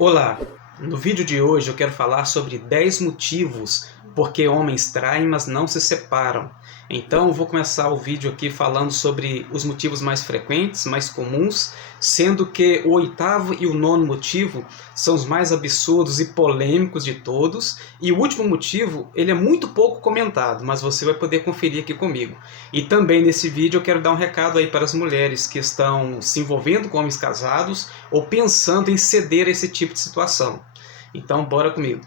Olá! No vídeo de hoje eu quero falar sobre 10 motivos porque homens traem, mas não se separam. Então eu vou começar o vídeo aqui falando sobre os motivos mais frequentes, mais comuns, sendo que o oitavo e o nono motivo são os mais absurdos e polêmicos de todos, e o último motivo ele é muito pouco comentado, mas você vai poder conferir aqui comigo. E também nesse vídeo eu quero dar um recado aí para as mulheres que estão se envolvendo com homens casados ou pensando em ceder a esse tipo de situação. Então bora comigo.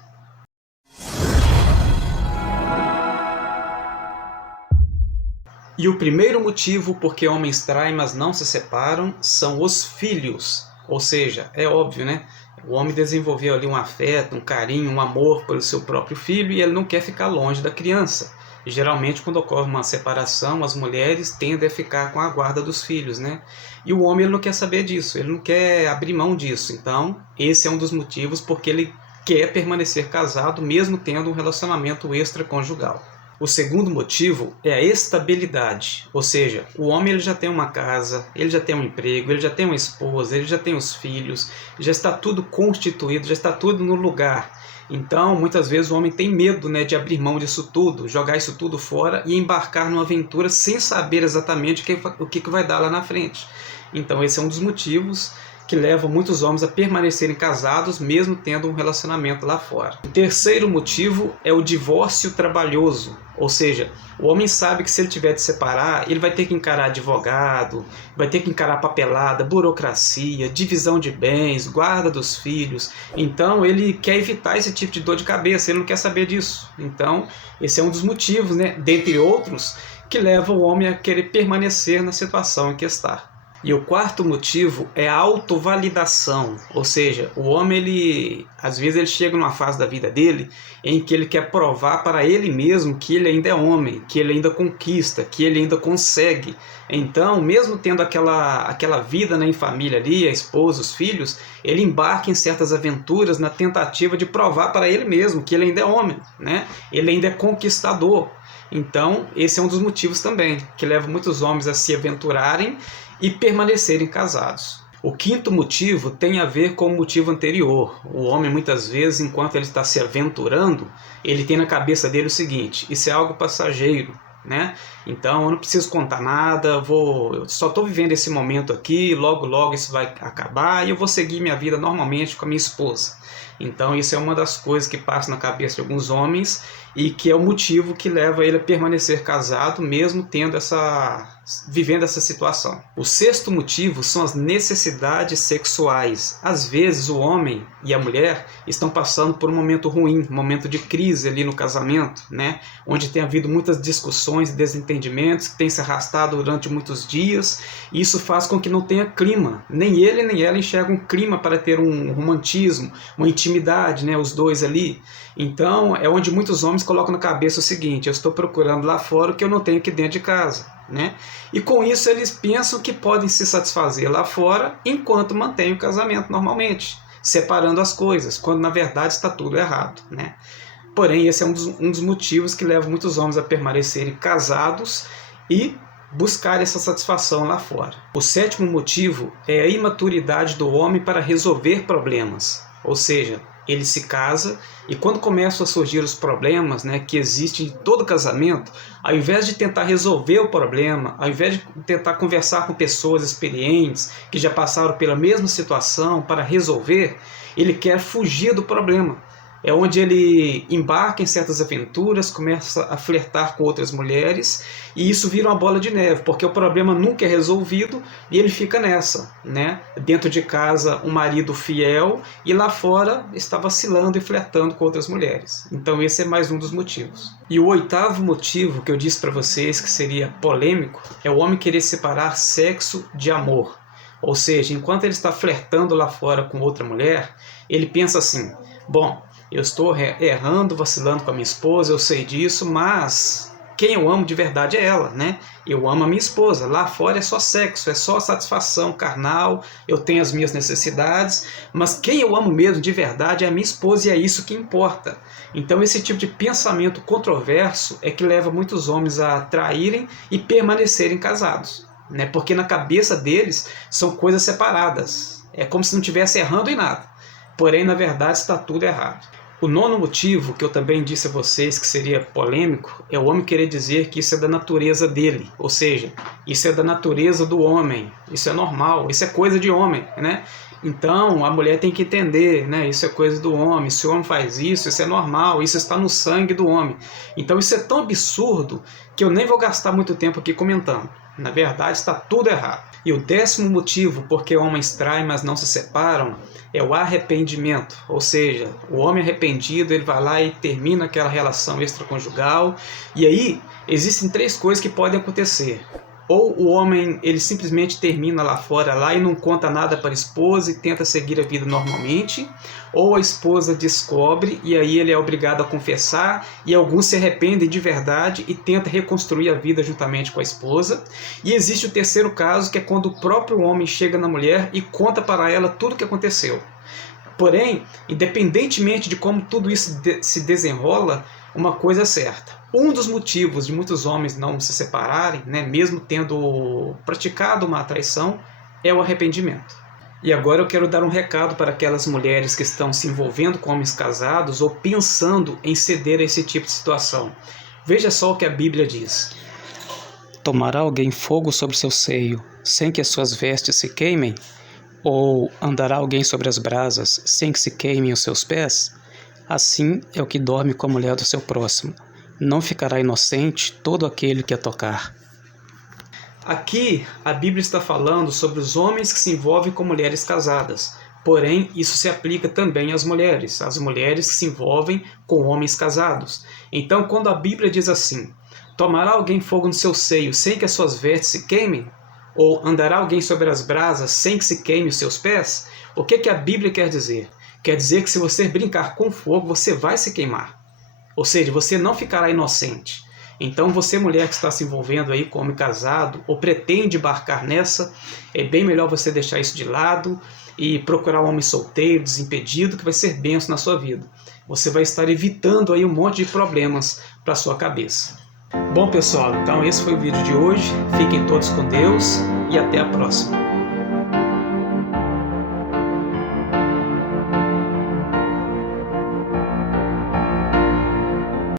E o primeiro motivo porque homens traem, mas não se separam, são os filhos. Ou seja, é óbvio, né? O homem desenvolveu ali um afeto, um carinho, um amor pelo seu próprio filho e ele não quer ficar longe da criança. Geralmente, quando ocorre uma separação, as mulheres tendem a ficar com a guarda dos filhos, né? E o homem ele não quer saber disso, ele não quer abrir mão disso. Então, esse é um dos motivos porque ele quer permanecer casado, mesmo tendo um relacionamento extraconjugal. O segundo motivo é a estabilidade, ou seja, o homem ele já tem uma casa, ele já tem um emprego, ele já tem uma esposa, ele já tem os filhos, já está tudo constituído, já está tudo no lugar. Então, muitas vezes o homem tem medo, né, de abrir mão disso tudo, jogar isso tudo fora e embarcar numa aventura sem saber exatamente o que vai dar lá na frente. Então, esse é um dos motivos que levam muitos homens a permanecerem casados mesmo tendo um relacionamento lá fora. O terceiro motivo é o divórcio trabalhoso, ou seja, o homem sabe que se ele tiver de separar, ele vai ter que encarar advogado, vai ter que encarar papelada, burocracia, divisão de bens, guarda dos filhos. Então ele quer evitar esse tipo de dor de cabeça, ele não quer saber disso. Então esse é um dos motivos, né, dentre outros, que leva o homem a querer permanecer na situação em que está. E o quarto motivo é a autovalidação, ou seja, o homem, às vezes ele chega numa fase da vida dele em que ele quer provar para ele mesmo que ele ainda é homem, que ele ainda conquista, que ele ainda consegue. Então, mesmo tendo aquela vida, né, em família ali, a esposa, os filhos, ele embarca em certas aventuras na tentativa de provar para ele mesmo que ele ainda é homem, né? Ele ainda é conquistador. Então, esse é um dos motivos também, que leva muitos homens a se aventurarem e permanecerem casados. O quinto motivo tem a ver com o motivo anterior. O homem, muitas vezes, enquanto ele está se aventurando, ele tem na cabeça dele o seguinte: isso é algo passageiro, né? Então eu não preciso contar nada, eu só estou vivendo esse momento aqui, logo logo isso vai acabar e eu vou seguir minha vida normalmente com a minha esposa. Então isso é uma das coisas que passa na cabeça de alguns homens e que é o motivo que leva ele a permanecer casado mesmo vivendo essa situação. O sexto motivo são as necessidades sexuais. Às vezes o homem e a mulher estão passando por um momento ruim, um momento de crise ali no casamento, né? Onde tem havido muitas discussões e desentendimentos que têm se arrastado durante muitos dias, e isso faz com que não tenha clima. Nem ele nem ela enxergam um clima para ter um romantismo, uma intimidade, né? Os dois ali. Então é onde muitos homens colocam na cabeça o seguinte: eu estou procurando lá fora o que eu não tenho aqui dentro de casa, né? E com isso eles pensam que podem se satisfazer lá fora enquanto mantêm o casamento normalmente, separando as coisas, quando na verdade está tudo errado, né? Porém, esse é um dos motivos que leva muitos homens a permanecerem casados e buscar essa satisfação lá fora. O sétimo motivo é a imaturidade do homem para resolver problemas, ou seja, ele se casa e quando começam a surgir os problemas, né, que existem em todo casamento, ao invés de tentar resolver o problema, ao invés de tentar conversar com pessoas experientes que já passaram pela mesma situação para resolver, ele quer fugir do problema. É onde ele embarca em certas aventuras, começa a flertar com outras mulheres e isso vira uma bola de neve, porque o problema nunca é resolvido e ele fica nessa, né? Dentro de casa, um marido fiel e lá fora está vacilando e flertando com outras mulheres. Então esse é mais um dos motivos. E o oitavo motivo que eu disse para vocês que seria polêmico é o homem querer separar sexo de amor. Ou seja, enquanto ele está flertando lá fora com outra mulher, ele pensa assim: bom, eu estou errando, vacilando com a minha esposa, eu sei disso, mas quem eu amo de verdade é ela, né? Eu amo a minha esposa, lá fora é só sexo, é só satisfação carnal, eu tenho as minhas necessidades, mas quem eu amo mesmo de verdade é a minha esposa e é isso que importa. Então esse tipo de pensamento controverso é que leva muitos homens a traírem e permanecerem casados, né? Porque na cabeça deles são coisas separadas, é como se não estivesse errando em nada. porém na verdade está tudo errado. O nono motivo, que eu também disse a vocês que seria polêmico, é o homem querer dizer que isso é da natureza dele, ou seja, isso é da natureza do homem, isso é normal, isso é coisa de homem, né? Então a mulher tem que entender, né? Isso é coisa do homem, se o homem faz isso, isso é normal, isso está no sangue do homem. Então isso é tão absurdo que eu nem vou gastar muito tempo aqui comentando. Na verdade está tudo errado. E o 10º motivo porque homens traem, mas não se separam, é o arrependimento. Ou seja, o homem arrependido, ele vai lá e termina aquela relação extraconjugal. E aí, existem 3 coisas que podem acontecer. Ou o homem, ele simplesmente termina lá fora lá e não conta nada para a esposa e tenta seguir a vida normalmente, ou a esposa descobre e aí ele é obrigado a confessar e alguns se arrependem de verdade e tenta reconstruir a vida juntamente com a esposa. E existe o 3º caso, que é quando o próprio homem chega na mulher e conta para ela tudo o que aconteceu. Porém, independentemente de como tudo isso se desenrola, uma coisa é certa. Um dos motivos de muitos homens não se separarem, né, mesmo tendo praticado uma traição, é o arrependimento. E agora eu quero dar um recado para aquelas mulheres que estão se envolvendo com homens casados ou pensando em ceder a esse tipo de situação. Veja só o que a Bíblia diz. Tomará alguém fogo sobre seu seio, sem que as suas vestes se queimem? Ou andará alguém sobre as brasas, sem que se queimem os seus pés? Assim é o que dorme com a mulher do seu próximo. Não ficará inocente todo aquele que a tocar. Aqui a Bíblia está falando sobre os homens que se envolvem com mulheres casadas. Porém, isso se aplica também às mulheres que se envolvem com homens casados. Então, quando a Bíblia diz assim, tomará alguém fogo no seu seio sem que as suas vestes se queimem? Ou andará alguém sobre as brasas sem que se queime os seus pés? O que a Bíblia quer dizer? Quer dizer que se você brincar com fogo, você vai se queimar. Ou seja, você não ficará inocente. Então você, mulher que está se envolvendo aí com homem casado ou pretende embarcar nessa, é bem melhor você deixar isso de lado e procurar um homem solteiro, desimpedido, que vai ser bênção na sua vida. Você vai estar evitando aí um monte de problemas para a sua cabeça. Bom, pessoal, então esse foi o vídeo de hoje. Fiquem todos com Deus e até a próxima.